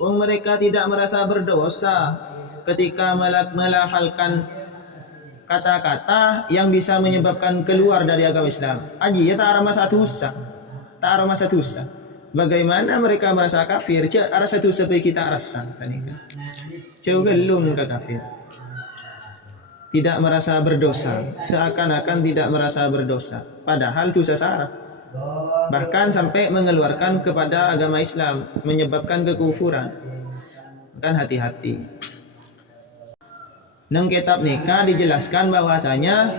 Mereka tidak merasa berdosa ketika melafalkan kata-kata yang bisa menyebabkan keluar dari agama Islam. Aji ya tak rasa dosa. Tak rasa dosa. Bagaimana mereka merasa kafir? Cak rasa dosa seperti kita rasa tadi kan. Gelun ke kafir. Tidak merasa berdosa, seakan-akan tidak merasa berdosa. Padahal dosa syarat. Bahkan sampai mengeluarkan kepada agama Islam, menyebabkan kekufuran. Kan hati-hati. Nang kitab nikah dijelaskan bahwasanya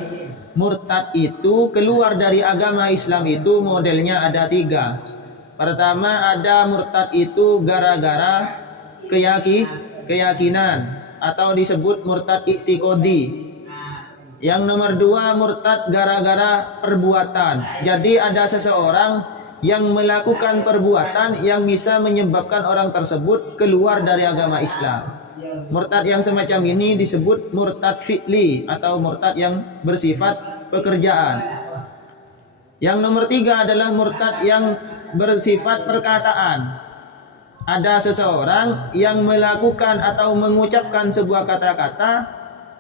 murtad itu keluar dari agama Islam itu modelnya ada 3. Pertama ada murtad itu gara-gara keyakinan atau disebut murtad i'tiqadi. Yang nomor 2 murtad gara-gara perbuatan. Jadi ada seseorang yang melakukan perbuatan yang bisa menyebabkan orang tersebut keluar dari agama Islam. Murtad yang semacam ini disebut murtad fi'li atau murtad yang bersifat pekerjaan. Yang nomor 3 adalah murtad yang bersifat perkataan. Ada seseorang yang melakukan atau mengucapkan sebuah kata-kata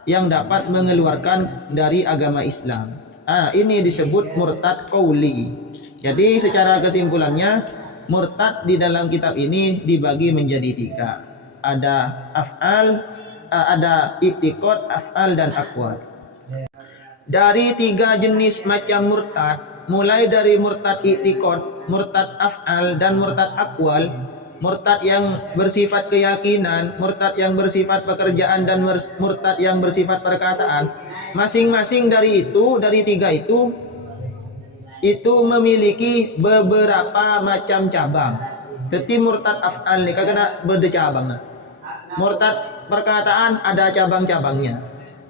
yang dapat mengeluarkan dari agama Islam. Ini disebut murtad qauli. Jadi secara kesimpulannya murtad di dalam kitab ini dibagi menjadi 3. Ada af'al, ada i'tiqad, af'al dan aqwal. Dari 3 jenis macam murtad, mulai dari murtad i'tiqad, murtad af'al dan murtad aqwal, murtad yang bersifat keyakinan, murtad yang bersifat pekerjaan dan murtad yang bersifat perkataan. Masing-masing dari 3 itu memiliki beberapa macam cabang. Jadi murtad af'al ni kagak berdecabang. Murtad perkataan ada cabang-cabangnya.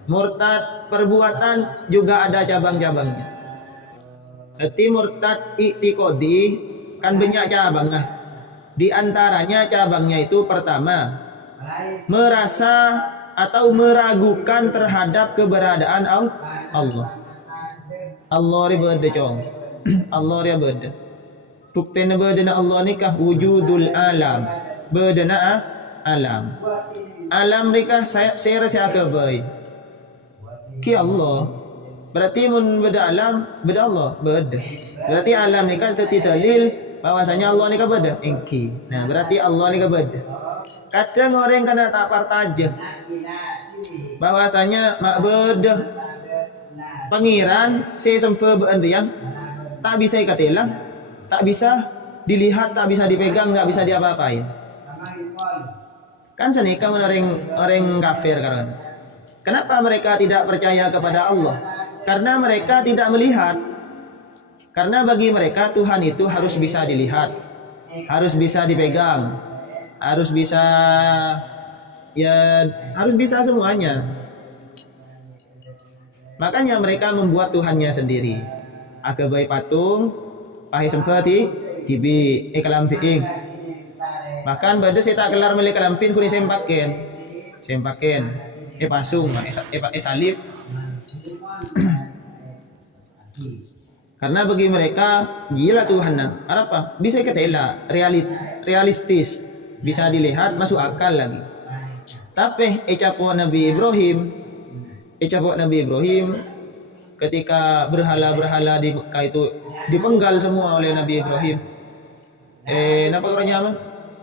Murtad perbuatan juga ada cabang-cabangnya. Jadi murtad i'tiqadi kan banyak cabang. Di antaranya cabangnya itu pertama, merasa atau meragukan terhadap keberadaan Allah. Allah ribada cong. Allah ribada. Tuktena bedana Allah nikah wujudul alam. Bedana alam. Alam nikah saya siapa baik. Ki Allah. Berarti mun beda alam, beda Allah, beda. Berarti alam nikah teti dalil bahwasanya Allah ni beda engki. Nah, berarti Allah ni beda. Kadang orang kena tak partaja. Bahwasanya mak beda. Pangeran saya sempat beende yang tak bisa ikatilah, tak bisa dilihat, tak bisa dipegang, tak bisa diapa-apain. Kan senika orang kafir kan. Kenapa mereka tidak percaya kepada Allah? Karena mereka tidak melihat. Karena bagi mereka Tuhan itu harus bisa dilihat, harus bisa dipegang, harus bisa semuanya. Makanya mereka membuat Tuhannya sendiri. Agabai patung, pahi sempati, tibi, kalamping. Bahkan pada saya tak kelar meli kalampin kuni sempaken, pasung, salib. Karena bagi mereka gila Tuhan apa? Bisa ketela, realistis, bisa dilihat, masuk akal lagi. Tapi ecapo Nabi Ibrahim ketika berhala-berhala di Mekah itu dipenggal semua oleh Nabi Ibrahim. Napa keranya man?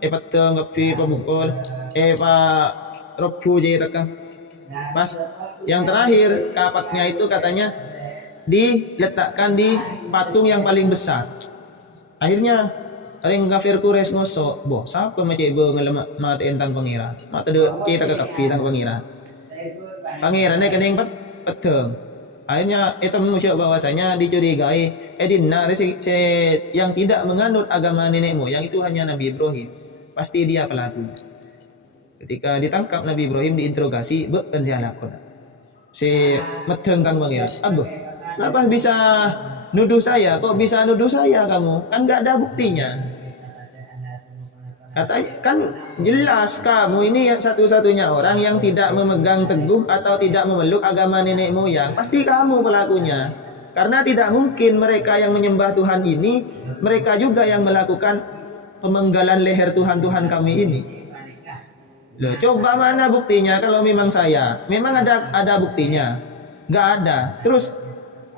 Pateng kapi pabukol, pak robfu je rekam. Pas yang terakhir kapaknya itu katanya diletakkan di patung yang paling besar. Akhirnya orang kafir Quraisy ngosok, boh siapa macam ibu ngelemak mati entang pangeran, mati de kita kekafi tang pangeran. Pangerannya kena yang peteng. Akhirnya itu mengucap bahwasanya dicurigai, yang tidak menganut agama nenek moyang itu hanya Nabi Ibrahim. Pasti dia pelakunya. Ketika ditangkap Nabi Ibrahim diinterogasi, ben si alakon. Si meteng tang pangeran, abuh. Kenapa bisa nuduh saya? Kok bisa nuduh saya kamu? Kan gak ada buktinya. Katanya kan jelas kamu ini satu-satunya orang yang tidak memegang teguh atau tidak memeluk agama nenek moyang. Pasti kamu pelakunya. Karena tidak mungkin mereka yang menyembah Tuhan ini, mereka juga yang melakukan pemenggalan leher Tuhan-Tuhan kami ini. Loh, coba mana buktinya kalau memang saya? Memang ada buktinya? Nggak ada. Terus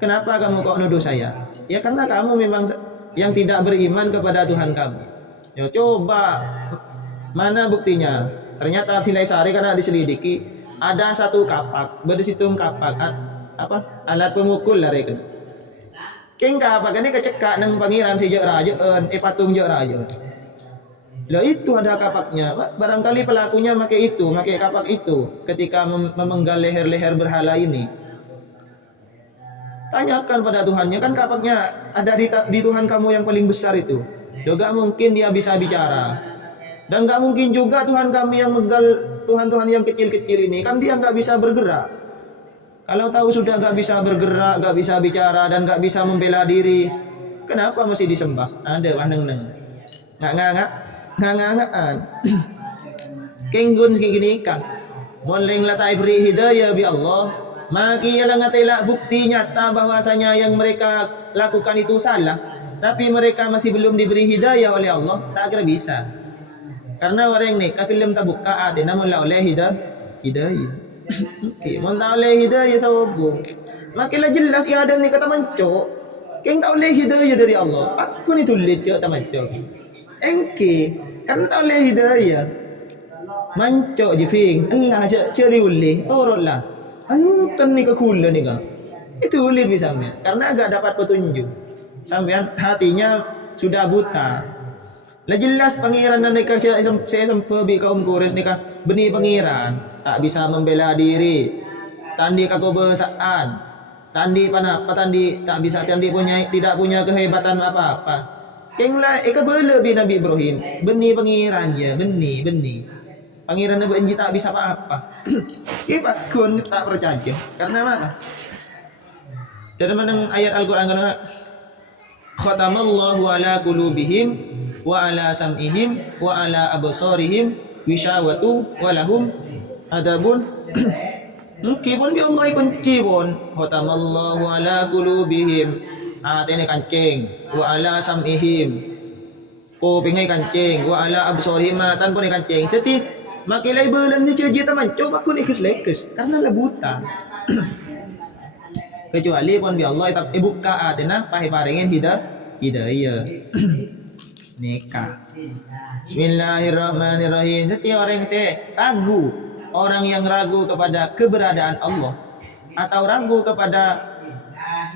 kenapa kamu kok nuduh saya? Ya karena kamu memang yang tidak beriman kepada Tuhan kami. Ya coba mana buktinya? Ternyata Tilai Sari karena diselidiki ada satu kapak, bersitum kapak alat pemukul lah rekan. Keng kapak ini kecekak nang pangeran si raja patung raja. Lah itu ada kapaknya. Barangkali pelakunya pakai kapak itu ketika memenggal leher-leher berhala ini. Tanyakan pada Tuhannya, kan kapaknya ada di Tuhan kamu yang paling besar itu. Loh, gak mungkin dia bisa bicara. Dan gak mungkin juga Tuhan kami yang menggal Tuhan-Tuhan yang kecil-kecil ini, kan dia gak bisa bergerak. Kalau tahu sudah gak bisa bergerak, gak bisa bicara, dan gak bisa membela diri, kenapa mesti disembah? Ada neng-neng. Ngangan kenggun gini kan moleng latai beri hidayah bi Allah maki ialah ngatela bukti nyata bahwasanya yang mereka lakukan itu salah, tapi mereka masih belum diberi hidayah oleh Allah, tak kira bisa. Karena orang ni film tak buka namun lah oleh hidayah okay, mun tak oleh hidayah sawobo makilah jelas ya Adam ni kata manco keng tak oleh hidayah dari Allah, aku ni tulis je tak manco engke kan tak boleh hidayah mancok je ping Allah cari ulih turutlah anten ni kekula ni kan itu ulih bisa karena agak dapat petunjuk sampean hatinya sudah buta lah jelas pangeran dan nikah saya sempat bi kaum Quraisy nikah benih pangeran tak bisa membela diri tandi kekobesaan tandi tak bisa tandi tidak punya kehebatan apa-apa. Kenglah bela bi Nabi Ibrahim benih pangeran je benih pangeran Nabi Enji tak bisa apa-apa. Pak kun tak percaya karena apa? Dari mana ayat Al-Qur'an kan khatamallahu ala qulubihim wa ala sam'ihim wa ala absarihim wishawatu wa lahum adabun mungkin bi Allah kunci pun khatamallahu ala qulubihim ini kancing wa ala sam'ihim kupingnya kancing wa ala absorihim matan pun kancing jadi makilai belan ni cerita manco aku ni kes karena lah buta kecuali pun bi Allah tapi buka atina pahi paringin hidayah nikah. Bismillahirrahmanirrahim. Jadi orang yang ragu kepada keberadaan Allah atau ragu kepada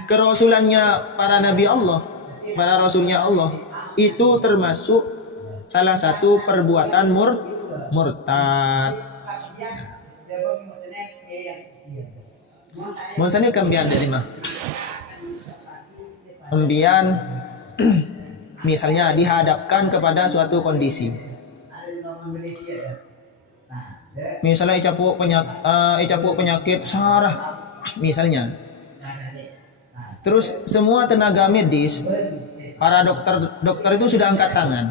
kerasulannya para nabi Allah, para rasulnya Allah, itu termasuk salah satu perbuatan murtad. Maksudnya kembian dari mana? Kembian misalnya dihadapkan kepada suatu kondisi. Misalnya icapuk penyakit sarah misalnya. Terus semua tenaga medis, para dokter itu sudah angkat tangan.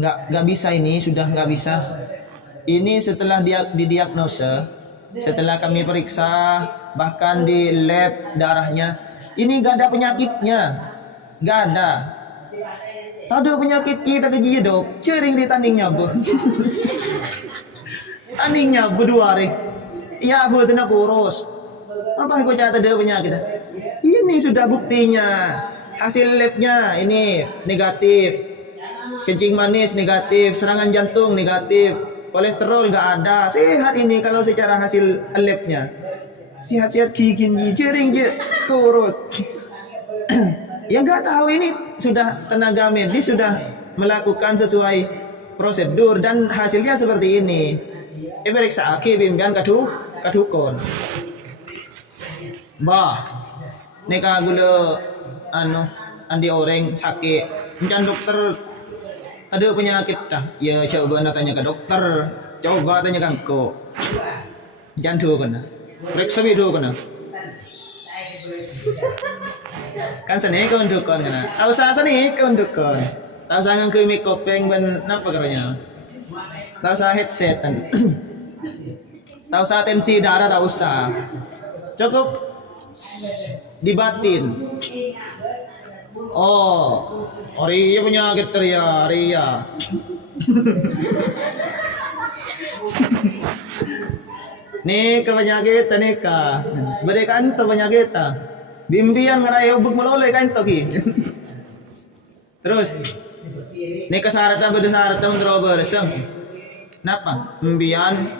Nggak bisa ini, sudah nggak bisa. Ini setelah didiagnosa, setelah kami periksa, bahkan di lab darahnya, ini nggak ada penyakitnya, nggak ada. Tak ada penyakit kita keji dok, cering di tandingnya bu. Tandingnya berdua hari, iya bu tenak kurus. Apa kau catat ada penyakit? Ini sudah buktinya. Hasil labnya ini negatif. Kencing manis negatif, serangan jantung negatif, kolesterol nggak ada. Sehat ini kalau secara hasil labnya. Sehat-sehat gigi jering kurus. Yang nggak tahu ini sudah tenaga medis sudah melakukan sesuai prosedur dan hasilnya seperti ini. Periksa bimbian kadukon. Bah, neka gula andi orang sakit, encan dokter ada penyakit dah. Ya coba nak tanya ke dokter, coba tanya kan ko. Jangan tu kena, periksa video kena. Kan sana kau untuk kau kena. Tahu sana kau untuk kau. Tahu sana kau mic kopeng ben apa keranya? Tahu sana headset kan. Tahu sana tensi darah tahu sana. Cukup dibatin. Oh, Ria penyakit ria. Nih penyakit nih ka. Berikan to penyakit ta. Bimbian ngarai ubuk meloleh kan to ki. Terus nih kesaratan berdasaratan terober seng. Napa? Bimbian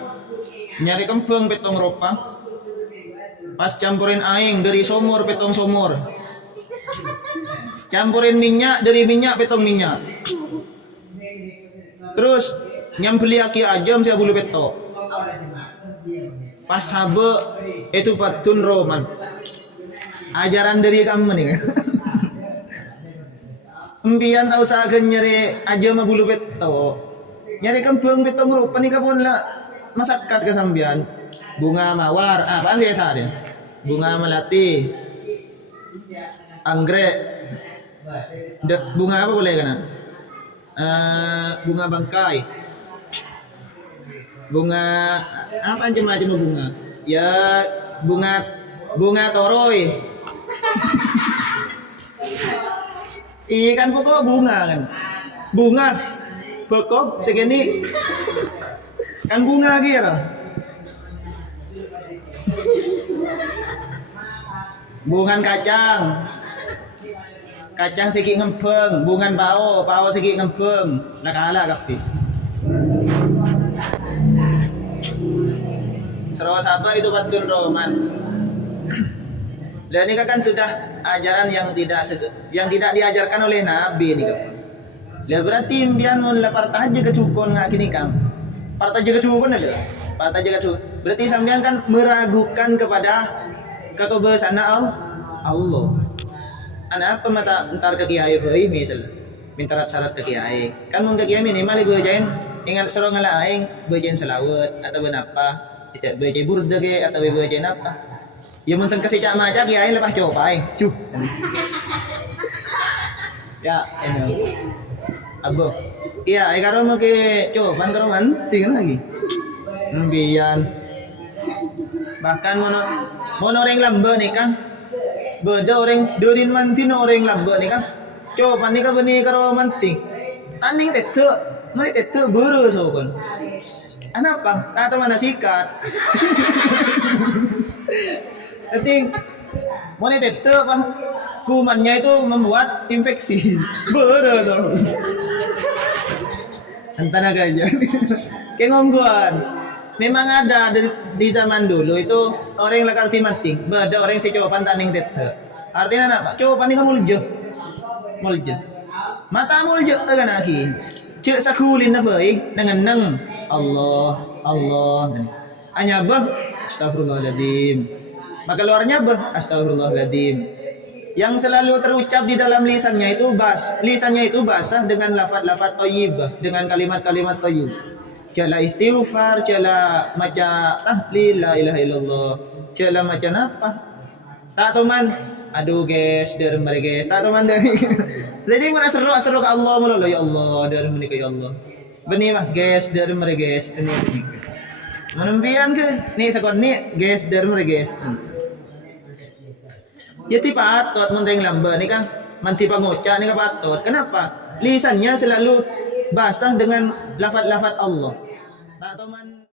nyari kempeng petong ropa. Pas campurin aing dari somor petong somor. Campurin minyak dari minyak petong minyak. Terus nyambeli aki ajam saya bulu petok. Pas sabe itu patun roman. Ajaran dari kamu nih. Empian tahu sagan nyari ajam bulu petok. Nyari kembang petong rupa nih kamu lah masakat kesambian. Bunga mawar, apaan sih saatnya? Bunga melati, anggrek, bunga apa boleh kan? Bunga bangkai, bunga apa macam-macam bunga? Ya bunga toroy. Ikan pokok bunga kan? Bunga pokok segini kan bunga kira. Bungan kacang sikit ngempeng, bungan pao sikit ngempeng, nakala kapi. Serau sabar itu patun roman. Dan ini kan sudah ajaran yang tidak diajarkan oleh Nabi nih kan. Berarti impian mun lapar taja kecukon ngak kini kang. Partai jaga cukon aja. Partai jaga cukon. Berarti sampean kan meragukan kepada kebesaran Allah. Anak apa mata entar ke kiai euy misal. Minta syarat ke kiai. Kan mun ke kiai minimal bejain ingat serong ngalaing bejain selawat atau benapa. Bejain burda ke atau bejain apa. Ya mun sengkasi cak maca kiai lepas copai. Cuh. Ya, ini. Abo. Iya, karo mau ke coban karo manting lagi. Mbian. Bahkan mono orang lamba nih kan. Beda orang durin mantin orang lamba nih kan. Coban nih kan benih karo manting. Tanding tete, mari tete buru sokon. Anak bang, tata mana sikat. Penting, mau tete bang. Kumannya itu membuat infeksi. Buru sokon. Antara gajah. Kayak ngongguan. Memang ada di zaman dulu itu orang yang lakar manting. Beda orang si coban tanding tete. Artinya apa? Coban ini muljo. Mata muljo kan akhi. Cek sakulin apa dengan neng Allah. Hanya bah astagfirullahaladzim. Maka luarnya bah astagfirullahaladzim. Yang selalu terucap di dalam lisannya itu basah dengan lafaz-lafaz thayyibah, dengan kalimat-kalimat thayyib. Jala istighfar, jala maca tahlil la ilaha illallah, jala maca apa? Tak teman, aduh guys, dari mereka guys, tak teman dari. Jadi mana seru ke Allah mulu ya Allah, dari mereka ya Allah. Benih mah guys, dari mereka guys, ini. Menempian ke, nih sekon nih guys, dari mereka guys. Jadi patut mundeng lamba nih kan manti pangoca nih kan patut. Kenapa? Lisannya selalu basah dengan lafaz-lafaz Allah. Tak tahu man